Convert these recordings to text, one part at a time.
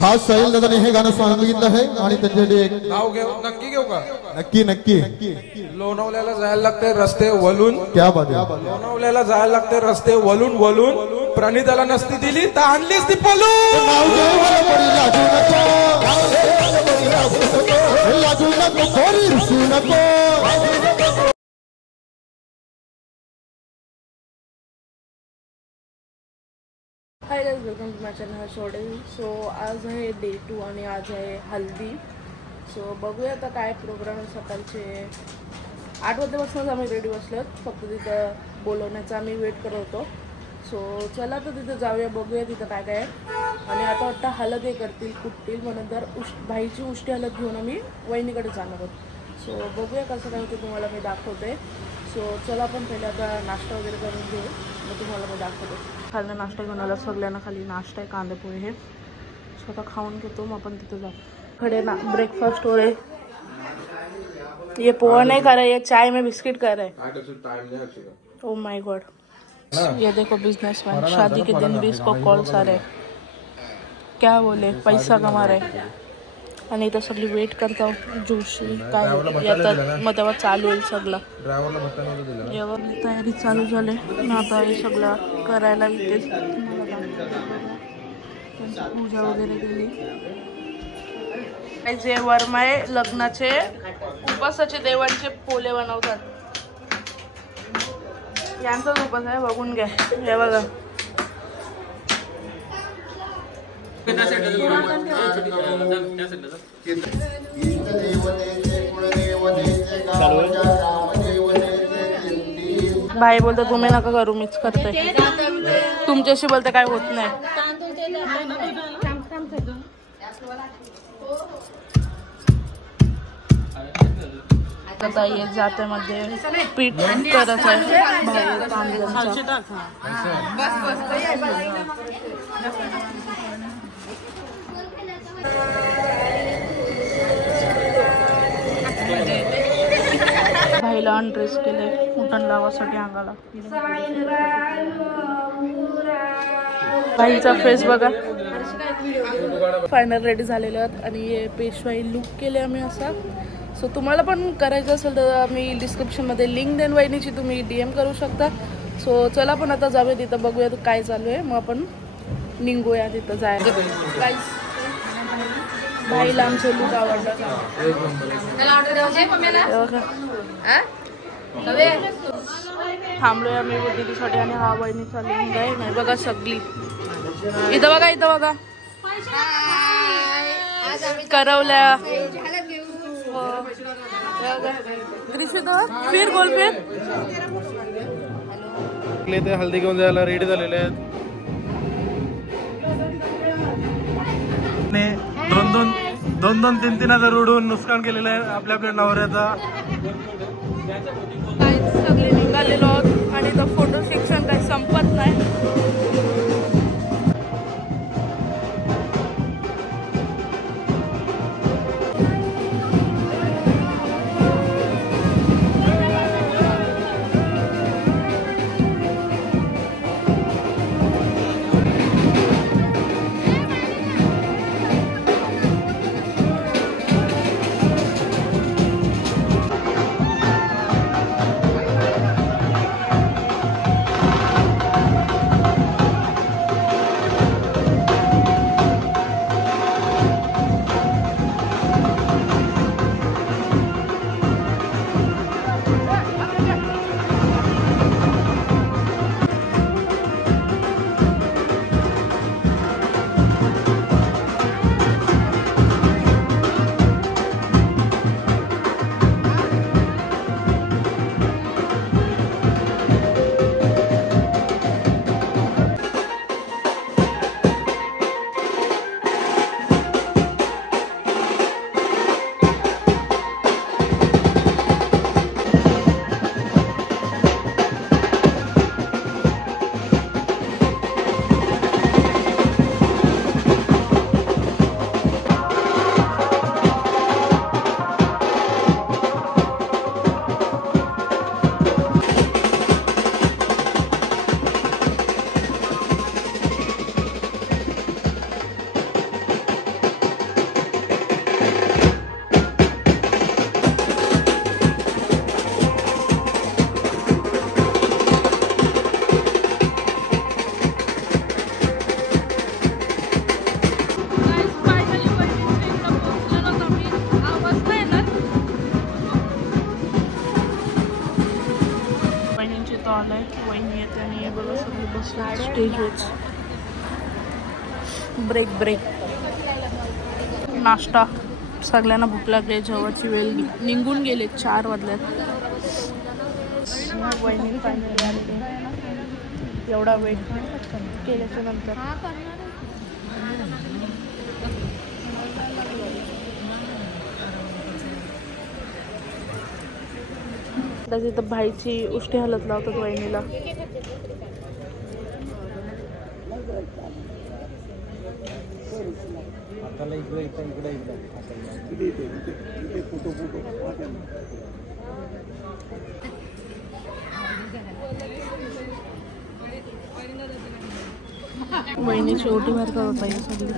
खास साहिल दादाने हे गाणं सांगितलं आहे आणि त्यांच्यासाठी एक नाव घेऊ नक्की घेऊ का? नक्की नक्की लोणावल्याला जायला लागते रस्ते वलून. क्या बात आहे. लोणावल्याला जायला लागते रस्ते वलून वलून. प्रणिताला नसती दिली तर आणलीच ती पलून. Hi guys, welcome to my channel हर्षोडे. सो आज आहे डे 2 आणि आज आहे हल्दी. सो बघूया आता काय प्रोग्राम आहे. सकाळचे 8 वाजल्यापासूनच आम्ही रेडी बसलो, फक्त तिथं बोलवण्याचा आम्ही वेट करत होतो. सो चला तर तिथं जाऊया, बघूया तिथं काय काय आहे. आणि आता वाटतं हळद हे करतील, कुटतील, मग नंतर भाईची उष्टी हळद घेऊन आम्ही वहिनीकडे जाणार आहोत. सो बघूया कसं काय होतं, तुम्हाला मी दाखवते. सो चला आपण पहिले आता नाश्ता वगैरे करून घेऊ, मग तुम्हाला मी दाखवते. खाली नाश्ता घेऊन आला, सगळ्यांना खाली नाश्ता आहे, कांदे पोहे हे. स्वतः खाऊन घेतो, मग आपण तिथं जाऊ. खड़े ना ब्रेकफास्ट हो रहे. ये पोहा नहीं खा रहे, ये चाय में बिस्किट खा रहे. Oh my God. ये देखो बिजनेसमैन, शादी के दिन भी इसको कॉल्स आ रहे, क्या बोले, पैसा कमा रहे. आणि इथं सगळी वेट करता जोशी काय येतात, मग तेव्हा चालू होईल सगळं. जेवण तयारी चालू झाली, आता हे सगळं करायला इथे पूजा वगैरे केली. जे वरमाय लग्नाचे उपासाचे देवांचे पोले बनवतात, यांचाच उपास आहे, बघून घ्या. हे बघा, भाई बोलतो तुम्ही नका करू, मीच करते. तुमच्याशी बोलते काय होत नाही. आता येत जाते मध्ये पीठ करत आहे भाई तांदळाचा. भाईला अनड्रेस केले उठण लावासाठी अंगाला. भाईचा फेस बघा. फायनल रेडी झालेले आहेत आणि पेशवाई लुक केले आम्ही असा. सो तुम्हाला पण करायचं असेल तर मी डिस्क्रिप्शनमध्ये लिंक देईन वहिनीची, तुम्ही DM करू शकता. सो चला पण आता जाऊया तिथं, बघूया काय चालू आहे, मग आपण निघूया तिथं जायला. गाईस, भाईला आमचं लुक आवडलं. थांबलोय आम्ही दीदीसाठी आणि हा वहिनीचा लिंक आहे. नाही बघा सगळी इथं बघा, इथं बघा करवल्या. फिर गोल फिर ते हल्दी घेऊन जायला रेडी झालेले आहेत. दोन 3 हजार उडून नुकसान केलेलं आहे आपल्या नवऱ्याचा. सगळे निघालेलो आहोत आणि तो फोटो सेक्शन काही संपत नाही. वहिनी येते आणि हे बघा सगळे बसले स्टेजवरच. ब्रेक नाश्ता. सगळ्यांना भूक लागली. जेवायची वेळ निघून गेले. 4 वाजल्यात. वहिनी फायनली आलेली. एवढा वेट केल्याच्या नंतर तिथं भाईची उष्टी हालत लावतात वहिनीला. वहिनी शेवटी भरतात होता हे सगळं.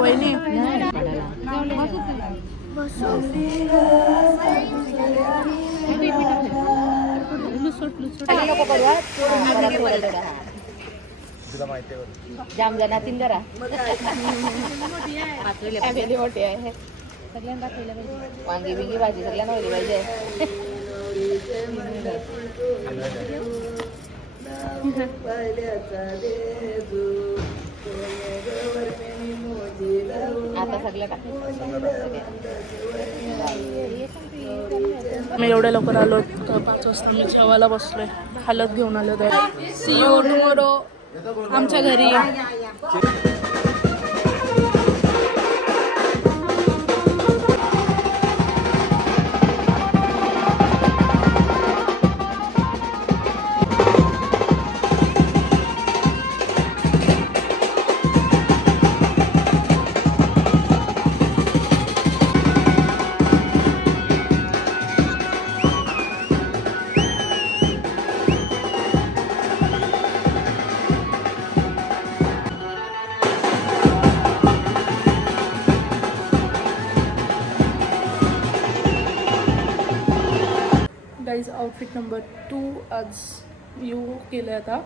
वहिनी जाम जणातील जरा फॅमिली मोठी आहे. सगळ्यांना खायला पाहिजे. वांगी बिंगी भाजी सगळ्यांना होली पाहिजे. आता सगळं मी एवढ्या लवकर आलो. 5 वाजता मी जेवायला बसलोय. हालत घेऊन आलो. सी यू टुमॉरो आमच्या घरी. गाईज आउटफिट नंबर 2 आज यू केलं. आता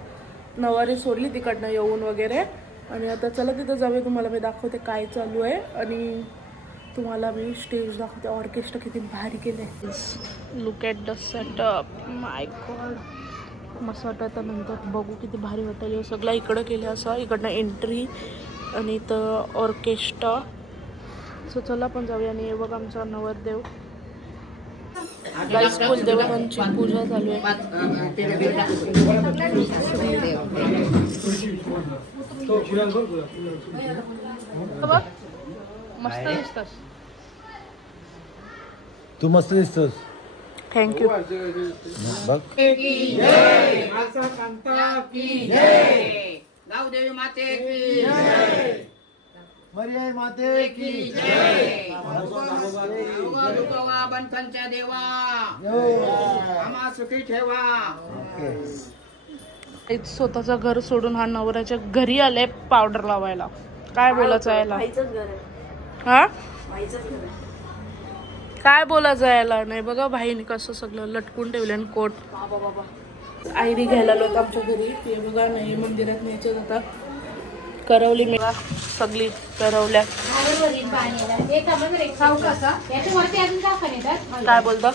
नवारी सोडली तिकडनं येऊन वगैरे. आणि आता चला तिथं जाऊया. तुम्हाला मी दाखवते काय चालू आहे आणि तुम्हाला मी स्टेज दाखवते. ऑर्केस्ट्रा किती भारी केले. Look at the setup. My God मस्त वाटतं. नंतर बघू किती भारी वाटेल. सगळं इकडं केलं असं. इकडनं एंट्री आणि इथं ऑर्केस्ट्रा. सो चला पण जाऊया. आणि हे बघ आमचा नवरदेव. गाईस कुलदेवतांची पूजा चालू आहे. मस्त दिसतोस. तू मस्त दिसतोस. थँक्यू. गावदेवी माते की जय. मरिया माते की जय. बनकंच्या देवा आम्हा सुखी ठेवा. स्वतःचं घर सोडून हा नवऱ्याच्या घरी आले पावडर लावायला. काय बोलायचं यायला? हा काय बोलायचं यायला नाही. बघा भाईने कसं सगळं लटकून ठेवलं. आणि कोट आयरी घ्यायला लोक आमच्या घरी. ते बघा नाही मंदिरात न्यायचं आता. करवली मी सगळी करवल्या. काय बोलता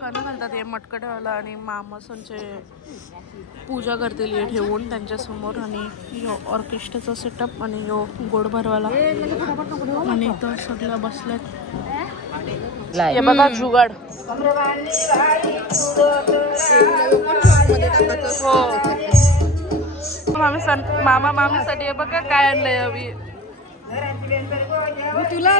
कणं घालतात हे मटकटवाला. आणि मामासांचे पूजा करतील हे ठेवून त्यांच्यासमोर. आणि यो ऑर्केस्ट्राचा सेटअप आणि यो गोड भरवाला. आणि इथं सगळं बसल्यात. हे बघा जुगाड. मामा मामीसाठी हे बघा काय आणलंय हवी. तुला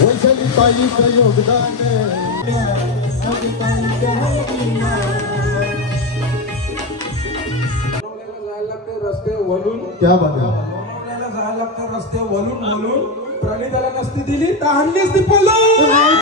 वैशाली ताईचं योगदान जायला लागते रस्ते वळून क्या बात आहे लोणावळ्याला जायला लागते रस्ते वळून वळून प्रणिताला नसती दिली तर आणलीच ती पळून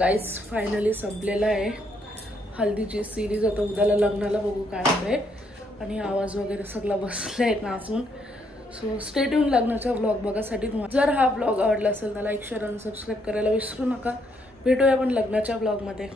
गाईस फायनली संपलेला आहे हल्दीची सिरीज. आता उद्याला लग्नाला बघू काय होतंय. आणि आवाज वगैरे सगळा बसलाय नाचून. सो स्टे ट्यून लग्नाचा व्लॉग बघासाठी. तुम्हाला जर हा व्लॉग आवडला असेल तर लाईक शेअर आणि सबस्क्राईब करायला विसरू नका. भेटूया पण लग्नाच्या व्लॉगमध्ये.